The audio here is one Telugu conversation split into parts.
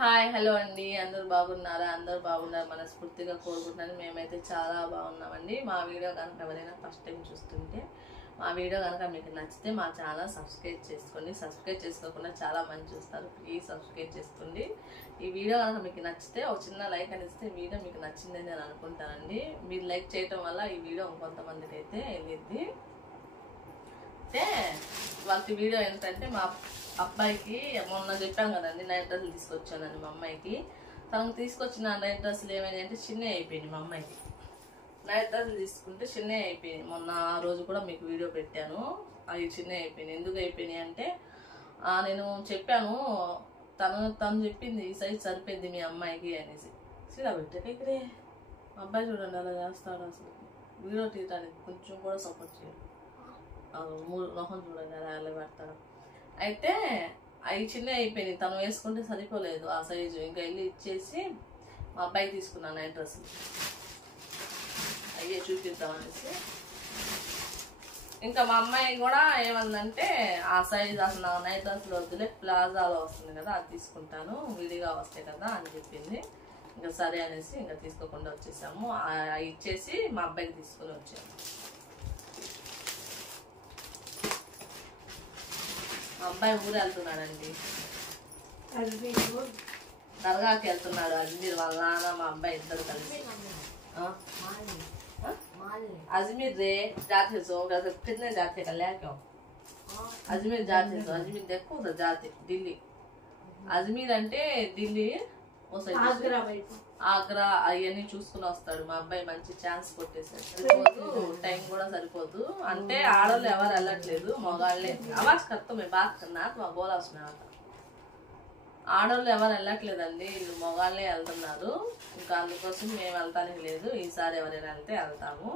హాయ్ హలో అండి, అందరూ బాగున్నారా? అందరూ బాగున్నారు మనస్ఫూర్తిగా కోరుకుంటున్నాను. మేమైతే చాలా బాగున్నామండి. మా వీడియో కనుక ఎవరైనా ఫస్ట్ టైం చూస్తుంటే మా వీడియో కనుక మీకు నచ్చితే మా ఛానల్ సబ్స్క్రైబ్ చేసుకోండి. సబ్స్క్రైబ్ చేసుకోకుండా చాలా మంది చూస్తారు, ప్లీజ్ సబ్స్క్రైబ్ చేసుకోండి. ఈ వీడియో కనుక మీకు నచ్చితే ఒక చిన్న లైక్ అని ఇస్తే వీడియో మీకు నచ్చిందని నేను అనుకుంటానండి. మీరు లైక్ చేయటం వల్ల ఈ వీడియో ఇంకొంతమందికి అయితే వెళ్ళిద్ది. అయితే వాళ్ళ వీడియో ఏంటంటే మా అబ్బాయికి మొన్న చెప్పాం కదండి, నైట్ డ్రెస్సులు తీసుకొచ్చానండి మా అమ్మాయికి. తనకు తీసుకొచ్చిన నైట్ డ్రెస్సులు ఏమైనా అంటే చిన్నవి అయిపోయినాయి. మా అమ్మాయికి నైట్ డ్రెస్సులు తీసుకుంటే చిన్నవి అయిపోయినాయి. మొన్న ఆ రోజు కూడా మీకు వీడియో పెట్టాను, అవి చిన్నవి అయిపోయినాయి. ఎందుకు అయిపోయినాయి అంటే నేను చెప్పాను, తను చెప్పింది ఈ సైజ్ సరిపోయింది మీ అమ్మాయికి అనేసి. సీదా పెట్టాక ఇక్కడే మా అబ్బాయి చూడండి అలా చేస్తాడు. అసలు వీడియో తీయడానికి కొంచెం కూడా సపోర్ట్ చేయడు. మొహం చూడండి అలా పెడతాడు. అయితే అవి చిన్న అయిపోయినాయి, తను వేసుకుంటే సరిపోలేదు ఆ సైజు. ఇంకా వెళ్ళి ఇచ్చేసి మా అబ్బాయికి తీసుకున్నాను నైట్ డ్రెస్సులు. అయ్యే చూపిద్దామనేసి. ఇంకా మా అమ్మాయి కూడా ఏమందంటే ఆ సైజ్ అసలు నా నైట్ డ్రెస్సులు వద్దులే, ప్లాజాలో వస్తుంది కదా అది తీసుకుంటాను, విడిగా వస్తాయి కదా అని చెప్పింది. ఇంకా సరే అనేసి ఇంకా తీసుకోకుండా వచ్చేసాము. ఇచ్చేసి మా అబ్బాయికి తీసుకుని వచ్చాము. మా అబ్బాయి ఊరు వెళ్తున్నాడండి, దర్గాకి వెళ్తున్నాడు. అజ్మీర్ వాళ్ళ నాన్న మా అబ్బాయి ఇద్దరు కలిసి. अजमेर रे जाते सो कितने जाते का ले क्यों अजमेर जाते सो अजमेर देखो उधर जाते दिल्ली अजमेर అంటే ఢిల్లీ ఆగ్రా అవన్నీ చూసుకుని వస్తాడు. మా అబ్బాయి మంచి ఛాన్స్ కొట్టేసాడు. సరిపోదు, టైం కూడా సరిపోదు. అంటే ఆడవాళ్ళు ఎవరు వెళ్ళట్లేదు, మగాళ్ళే. ఆవాజ్ కర్త బాత్ కన్నా మా గోలా వస్తున్నాయి. ఆడవాళ్ళు ఎవరు వెళ్ళట్లేదండి, మగాళ్ళే వెళ్తున్నారు. ఇంకా అందుకోసం మేము వెళ్తానికి లేదు. ఈసారి ఎవరైనా వెళ్తే వెళ్తాము.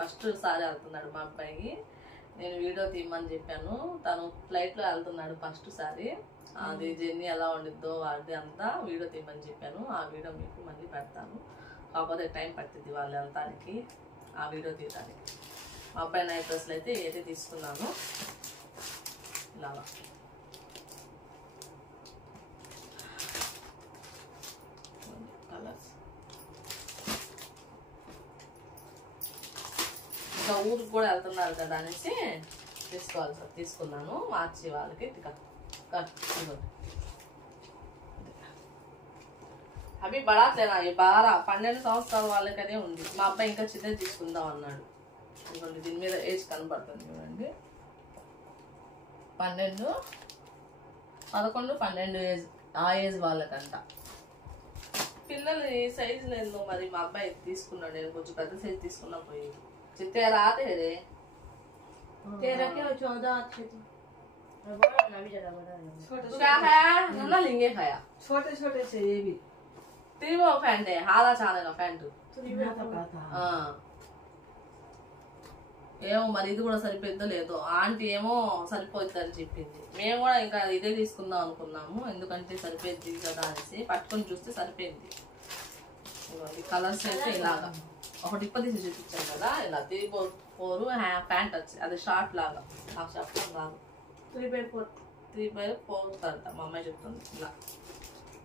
ఫస్ట్ సారి వెళ్తున్నాడు మా అబ్బాయి. నేను వీడియో తీయమని చెప్పాను, తను ఫ్లైట్లో వెళ్తున్నాడు ఫస్ట్ సారి. అది జర్నీ ఎలా ఉండిద్దో అది అంతా వీడియో తీయమని చెప్పాను. ఆ వీడియో మీకు మళ్ళీ పెడతాను. కాకపోతే టైం పడుతుంది వాళ్ళు వెళ్తానికి, ఆ వీడియో తీయడానికి. మా అబ్బాయి నైట్ డ్రెస్సులు అయితే ఏది తీసుకున్నాను ఇలా కలర్స్. ఇంకా ఊరికి కూడా వెళ్తున్నారు కదా అనేసి తీసుకోవాలి సార్, తీసుకున్నాను. మార్చి వాళ్ళకి అవి బడాట్లేనా, ఈ 12 సంవత్సరాల వాళ్ళకనే ఉంది. మా అబ్బాయి ఇంకా చిన్నది తీసుకుందాం అన్నాడు. ఇదిగోండి, దీని మీద ఏజ్ కనబడుతుంది చూడండి. 11, 12 ఏజ్, ఆ ఏజ్ వాళ్ళకంట. పిల్లలు ఈ సైజు నేను మరి మా అబ్బాయి తీసుకున్నాడు. నేను కొంచెం పెద్ద సైజు తీసుకున్నా పోయి చిత్తే రాతే రే लिंगे खाया छोटे छोटे से ये भी वो पैंट है, हाला चाने का पैंट. ఏమో మరి ఇది కూడా సరిపోద్దో లేదో. ఆంటీ ఏమో సరిపోద్ది అని చెప్పింది. మేము కూడా ఇంకా ఇదే తీసుకుందాం అనుకున్నాము, ఎందుకంటే సరిపోద్ది కదా అనేసి. పట్టుకొని చూస్తే సరిపోయింది. కలర్స్ అయితే ఇలాగా ఒకటి తీసి చూపించాను కదా, ఇలా 3x4 ప్యాంట్ వచ్చి అది షార్ట్ లాగా. నాకు చెప్పడం రాదు. 3x4 అంట మా అమ్మాయి చెప్తుంది. ఇలా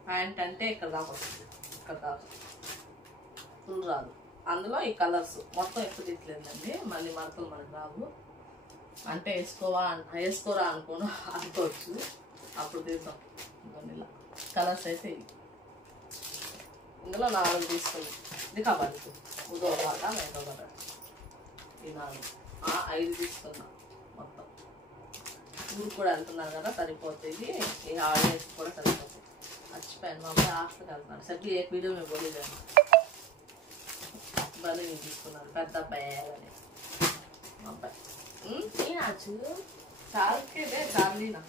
ప్యాంట్ అంటే ఇక్కడ దాకా వస్తుంది, ఇక్కడ దాకా ఫుల్ రాదు. అందులో ఈ కలర్స్ మొత్తం ఎక్కువ తీయలేదండి, మళ్ళీ మరకలు మనకు రావు. అంటే వేసుకోరా అనుకోవచ్చు, అప్పుడు తీద్దాం. ఇలా కలర్స్ అయితే ఇందులో 4 తీసుకుంది. ఇది కాబట్టి ఉదో బాట మేతో బాట ఈ 4 5 తీసుకున్నా మొత్తం. ఊరికి కూడా వెళ్తున్నారు కదా సరిపోతుంది, ఈ హాలిడేస్ కూడా సరిపోతుంది. మర్చిపోయాను, మా అబ్బాయి హాస్టల్కి వెళ్తున్నాడు. సరే ఏ వీడియో మేము పోలేదండి. బలి తీసుకున్నాను పెద్ద అబ్బాయి అని మా అబ్బాయి. చాలుకేదే చాలీనా